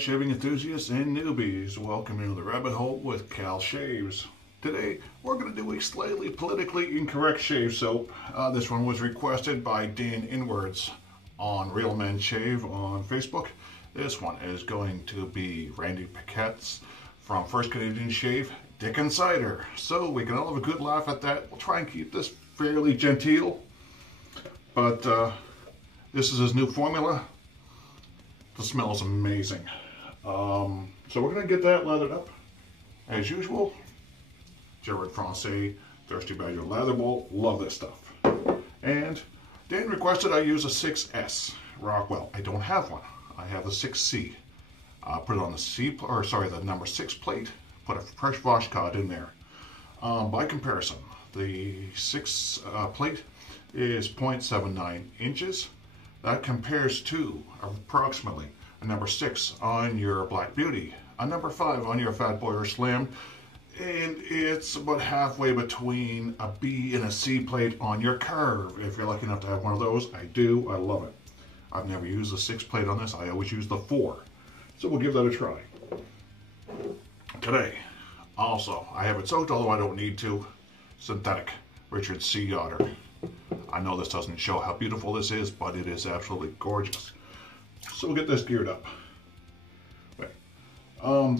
shaving enthusiasts and newbies. Welcome into the rabbit hole with Cal Shaves. Today we're going to do a slightly politically incorrect shave soap. This one was requested by Dan Inwards on Real Men Shave on Facebook. This one is going to be Randy Paquette's from First Canadian Shave, Dicken Cider. So we can all have a good laugh at that. We'll try and keep this fairly genteel. But this is his new formula. The smell is amazing. So we're going to get that lathered up. As usual, Jared Français, Thirsty Badger Lather Bowl. Love this stuff. And Dan requested I use a 6S Rockwell. I don't have one. I have a 6C. Put it on the number 6 plate. Put a fresh Voskhod in there. By comparison, the 6 plate is 0.79 inches. That compares to approximately a number 6 on your Black Beauty, a number 5 on your Fat Boy or Slim, and it's about halfway between a B and a C plate on your Curve. If you're lucky enough to have one of those, I do. I love it. I've never used the 6 plate on this. I always use the 4. So we'll give that a try. Today, also, I have it soaked, although I don't need to. Synthetic Richard C. Otter. I know this doesn't show how beautiful this is, but it is absolutely gorgeous. So we'll get this geared up. Okay.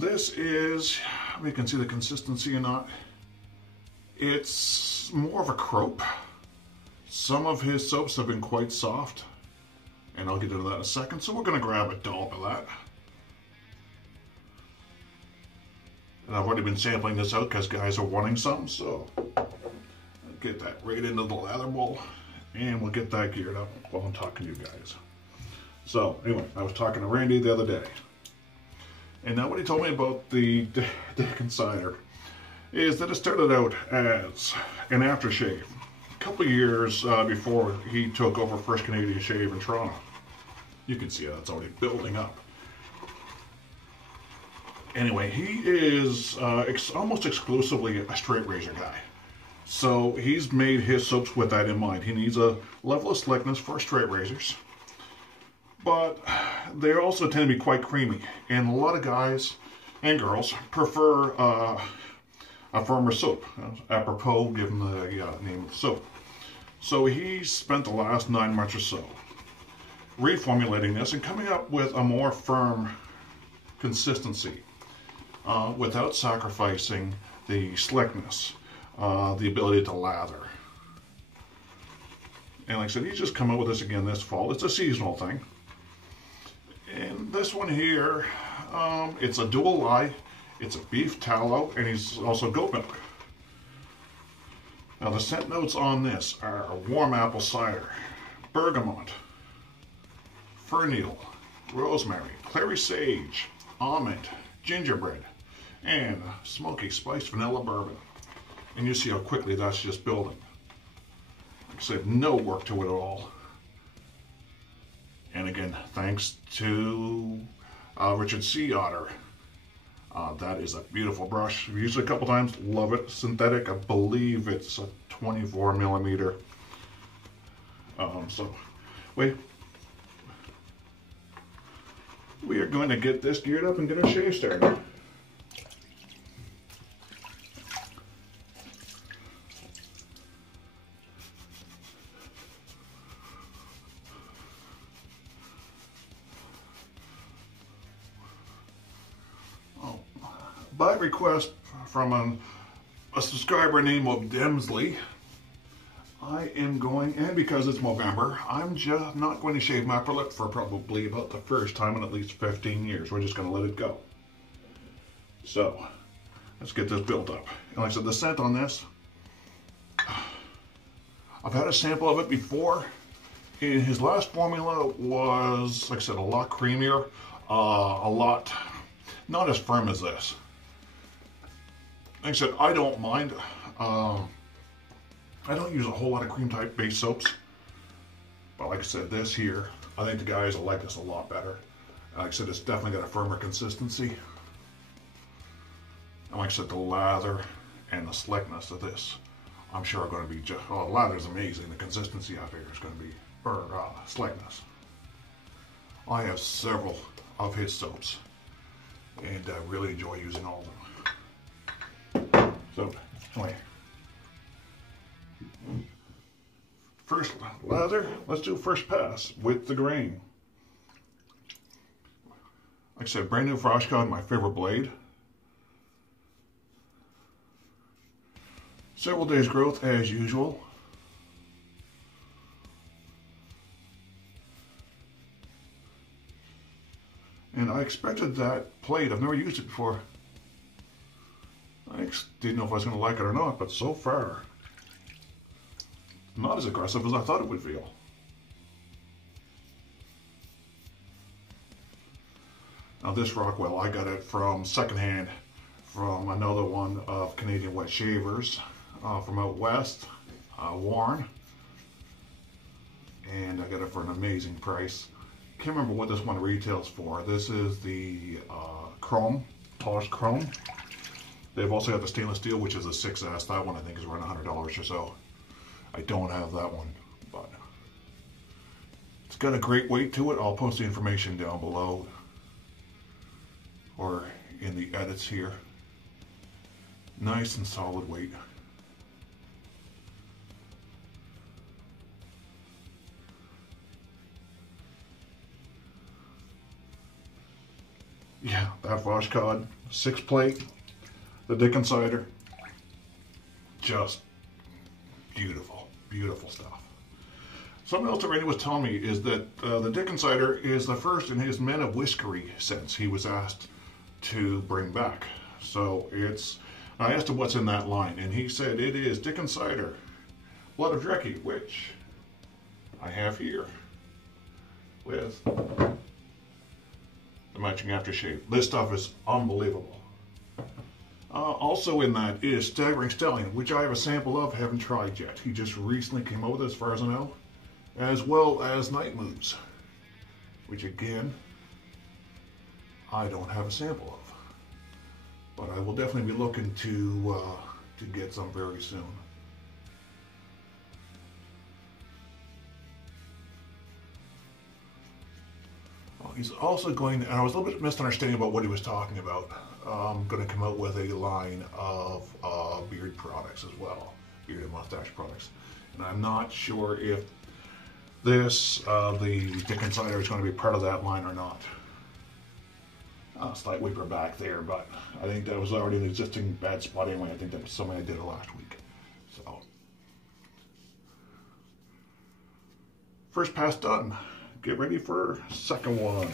This is, we can see the consistency or not. It's more of a crope. Some of his soaps have been quite soft, and I'll get into that in a second. So we're going to grab a dollop of that. And I've already been sampling this out because guys are wanting some, so get that right into the lather bowl, and we'll get that geared up while I'm talking to you guys. So anyway, I was talking to Randy the other day, and now what he told me about the Dicken Cider is that it started out as an aftershave a couple of years before he took over First Canadian Shave in Toronto. You can see how it's already building up. Anyway, he is almost exclusively a straight razor guy. So he's made his soaps with that in mind. He needs a level of slickness for straight razors, but they also tend to be quite creamy. And a lot of guys and girls prefer a firmer soap. Apropos, given the name of the soap. So he spent the last 9 months or so reformulating this and coming up with a more firm consistency without sacrificing the slickness. The ability to lather. And like I said, he's just come out with this again this fall. It's a seasonal thing. And this one here, it's a dual lye, it's a beef tallow, and he's also goat milk. Now the scent notes on this are warm apple cider, bergamot, fir needle, rosemary, clary sage, almond, gingerbread, and smoky spiced vanilla bourbon. And you see how quickly that's just building. Like I said, no work to it at all. And again, thanks to Richard C. Otter. That is a beautiful brush. I've used it a couple times. Love it. Synthetic. I believe it's a 24 millimeter. So, wait. We are going to get this geared up and get our shave started. By request from a subscriber named Demsley, I am going, and because it's November, I'm just not going to shave my upper lip for probably about the first time in at least 15 years. We're just going to let it go. So, let's get this built up. And like I said, the scent on this, I've had a sample of it before. And his last formula was, like I said, a lot creamier, a lot, not as firm as this. Like I said, I don't mind. I don't use a whole lot of cream type base soaps. But like I said, this here, I think the guys will like this a lot better. Like I said, it's definitely got a firmer consistency. And like I said, the lather and the slickness of this, I'm sure are going to be just, oh, the lather is amazing. The consistency out here is going to be, slickness. I have several of his soaps. and I really enjoy using all of them. So anyway, first lather, let's do first pass with the grain. Like I said, brand new Voskhod, my favorite blade. Several days growth as usual. And I expected that blade. I've never used it before. I didn't know if I was going to like it or not, but so far, not as aggressive as I thought it would feel. Now this Rockwell, I got it from secondhand from another one of Canadian wet shavers from out west, Warren. And I got it for an amazing price. Can't remember what this one retails for. This is the chrome, polished chrome. They've also got the stainless steel, which is a 6S. That one I think is around $100 or so. I don't have that one, but it's got a great weight to it. I'll post the information down below or in the edits here. Nice and solid weight. Yeah, that Voskhod 6-plate, the Dicken Cider, just beautiful, beautiful stuff. Something else that Randy was telling me is that the Dicken Cider is the first in his Men of Whiskery sense he was asked to bring back. So it's, I asked him what's in that line, and he said it is Dicken Cider, Blood of Dreckie, which I have here with the matching aftershave. This stuff is unbelievable. Also in that is Staggering Stallion, which I have a sample of, haven't tried yet. He just recently came out with it as far as I know. As well as Night Moves, which again, I don't have a sample of. But I will definitely be looking to get some very soon. He's also going to, and I was a little bit misunderstanding about what he was talking about. Going to come out with a line of beard products as well, beard and mustache products. And I'm not sure if this, the Dicken Cider, is going to be part of that line or not. Slight weeper back there, but I think that was already an existing bad spot anyway. I think that was something I did last week. So, first pass done. Get ready for second one.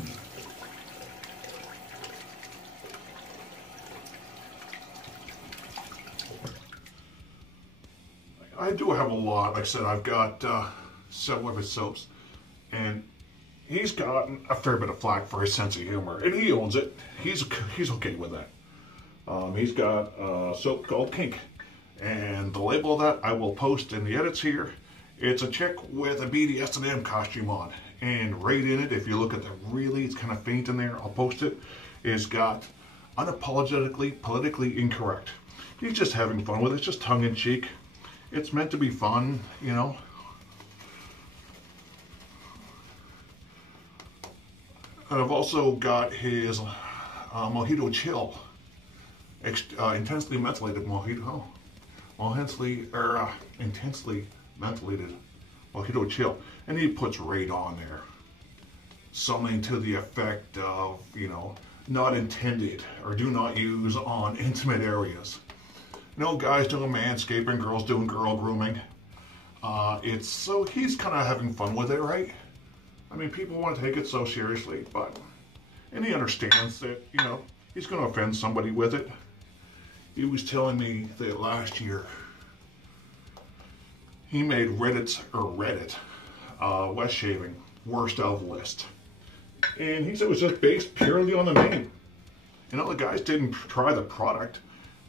I do have a lot. Like I said, I've got several of his soaps, and he's gotten a fair bit of flack for his sense of humor, and he owns it. He's okay with that. He's got a soap called Kink, and the label of that I will post in the edits here. It's a chick with a BDSM costume on, and right in it, if you look at the really, it's kind of faint in there, I'll post it, it's got unapologetically politically incorrect. He's just having fun with it. It's just tongue-in-cheek. It's meant to be fun, you know. And I've also got his Mojito Chill, intensely methylated mojito, intensely methylated Mojito Chill, and he puts right on there something to the effect of, you know, not intended or do not use on intimate areas. No guys doing manscaping, girls doing girl grooming. It's so he's kind of having fun with it, right? I mean, people want to take it so seriously, but, and he understands that, you know, he's going to offend somebody with it. He was telling me that last year he made Reddit, West Shaving, worst of list. And he said it was just based purely on the name. You know, the guys didn't try the product.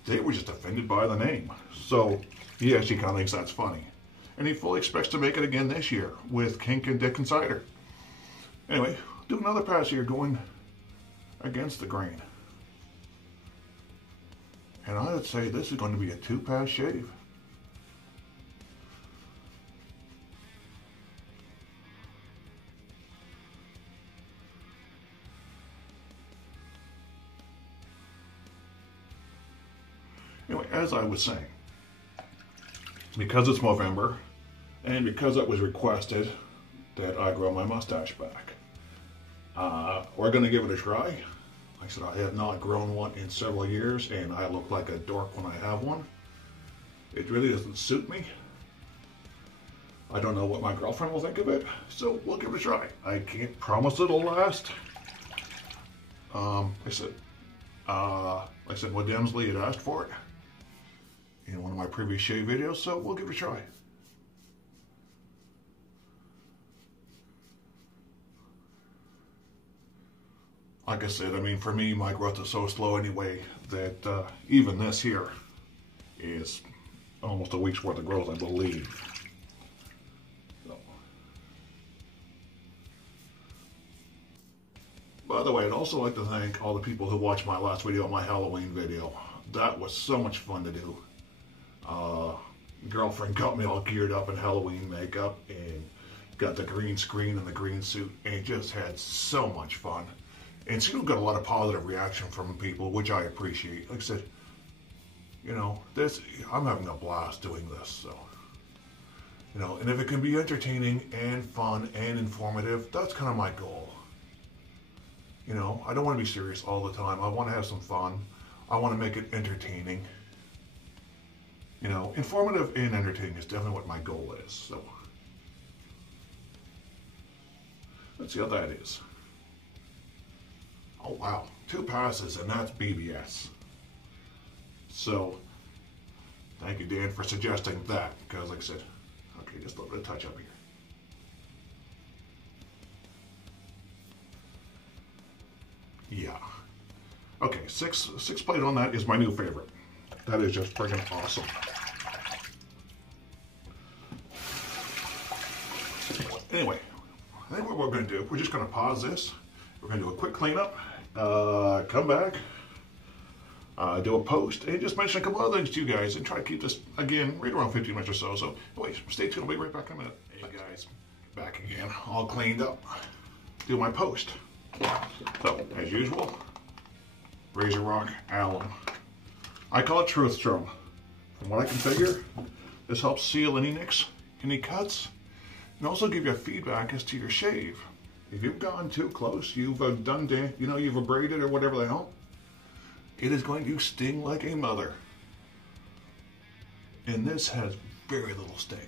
They were just offended by the name. So he actually kind of thinks that's funny. And he fully expects to make it again this year with Kink and Dicken Cider. Anyway, do another pass here going against the grain. And I would say this is going to be a 2-pass shave. Anyway, as I was saying, because it's November, and because it was requested that I grow my mustache back, we're going to give it a try. Like I said, I have not grown one in several years, and I look like a dork when I have one. It really doesn't suit me. I don't know what my girlfriend will think of it, so we'll give it a try. I can't promise it'll last. Like I said, what Demsley had asked for it in one of my previous shave videos, so we'll give it a try. Like I said, I mean, for me, my growth is so slow anyway that even this here is almost a week's worth of growth, I believe. So. By the way, I'd also like to thank all the people who watched my last video, my Halloween video. That was so much fun to do. Girlfriend got me all geared up in Halloween makeup and got the green screen and the green suit, and just had so much fun. And still got a lot of positive reaction from people, which I appreciate. Like I said, you know, I'm having a blast doing this, so. You know, and if it can be entertaining and fun and informative, that's kind of my goal. You know, I don't want to be serious all the time. I want to have some fun. I want to make it entertaining. You know, informative and entertaining is definitely what my goal is, so. Let's see how that is. Oh wow, 2 passes, and that's BBS. So, thank you, Dan, for suggesting that, because like I said, okay, just a little bit of touch up here. Yeah. Okay, six plate on that is my new favorite. That is just friggin' awesome. Anyway, I think what we're going to do, we're just going to pause this. We're going to do a quick cleanup, come back, do a post, and just mention a couple other things to you guys, and try to keep this, again, right around 15 minutes or so. So, wait, stay tuned. I'll be right back in a minute. Hey guys, back again, all cleaned up. Do my post. So, as usual, Razor Rock Alum. I call it Truth Strom. From what I can figure, this helps seal any nicks, any cuts, and also give you feedback as to your shave. If you've gone too close, you've done, you know, you've abraded or whatever the hell, it is going to sting like a mother. And this has very little sting.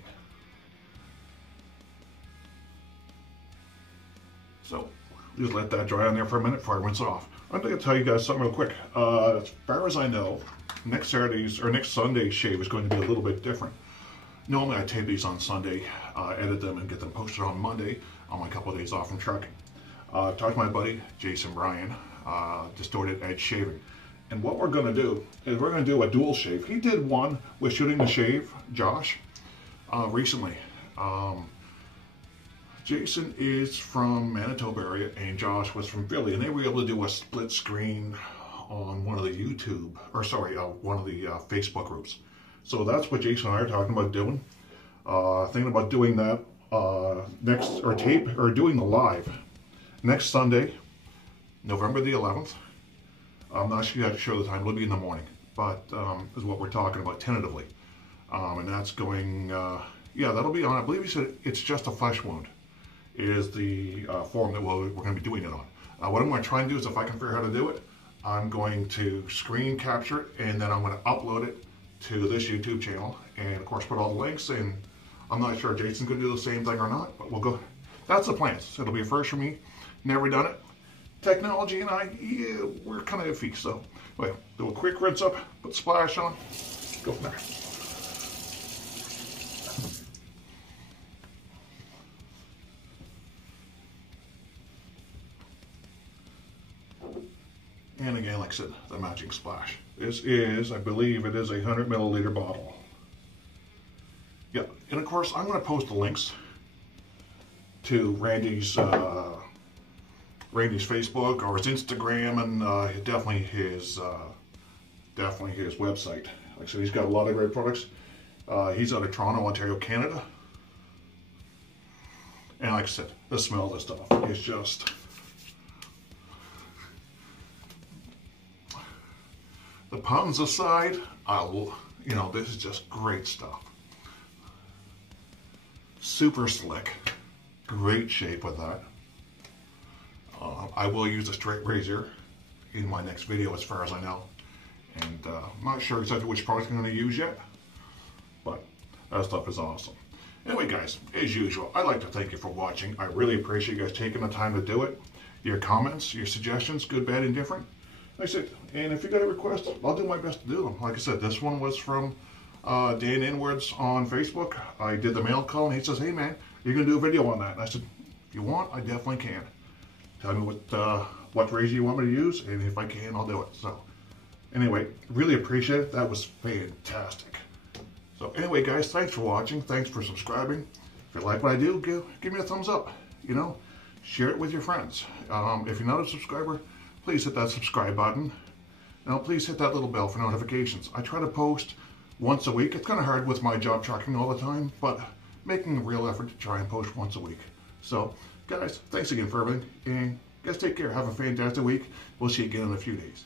So, just let that dry on there for a minute before I rinse it off. I'm going to tell you guys something real quick. As far as I know, next Sunday's shave is going to be a little bit different. Normally I tape these on Sunday, edit them, and get them posted on Monday on my couple of days off from trucking. Talked to my buddy, Bryan, Distorted Edge Shaving. And what we're going to do is we're going to do a dual shave. He did one with Shooting the Shave, Josh, recently. Jason is from Manitoba area, and Josh was from Philly, and they were able to do a split screen on one of the one of the Facebook groups. So that's what Jason and I are talking about doing. Thinking about doing that doing the live next Sunday, November the 11th. I'm not sure the time. It'll be in the morning, but is what we're talking about tentatively. And that's going, yeah, that'll be on. I believe he said it's just a flesh wound is the form that we're going to be doing it on. What I'm going to try and do is, if I can figure out how to do it, I'm going to screen capture it, and then I'm going to upload it to this YouTube channel, and of course put all the links in. I'm not sure if Jason's going to do the same thing or not, but we'll go. That's the plan. So it'll be a first for me. Never done it. Technology and I, yeah, we're kind of iffy. So, wait, do a quick rinse up, put splash on, go from there. And again, like I said, the matching splash. This is, I believe it is a 100 milliliter bottle. Yeah, and of course, I'm going to post the links to Randy's Facebook or his Instagram, and definitely his website. Like I said, he's got a lot of great products. He's out of Toronto, Ontario, Canada. And like I said, the smell of this stuff is just... The puns aside, you know, this is just great stuff. Super slick. Great shape with that. I will use a straight razor in my next video as far as I know. And I'm not sure exactly which product I'm going to use yet. But that stuff is awesome. Anyway guys, as usual, I'd like to thank you for watching. I really appreciate you guys taking the time to do it. Your comments, your suggestions, good, bad, and different. Like I said, and if you got a request, I'll do my best to do them. Like I said, this one was from Dan Inwards on Facebook. I did the mail call and he says, hey man, you're going to do a video on that. And I said, if you want, I definitely can. Tell me what razor you want me to use, and if I can, I'll do it. So anyway, really appreciate it. That was fantastic. So anyway guys, thanks for watching. Thanks for subscribing. If you like what I do, give me a thumbs up. You know, share it with your friends. If you're not a subscriber, please hit that subscribe button. Now please hit that little bell for notifications. I try to post once a week. It's kind of hard with my job trucking all the time, but making a real effort to try and post once a week. So guys, thanks again for everything, and guys take care. Have a fantastic week. We'll see you again in a few days.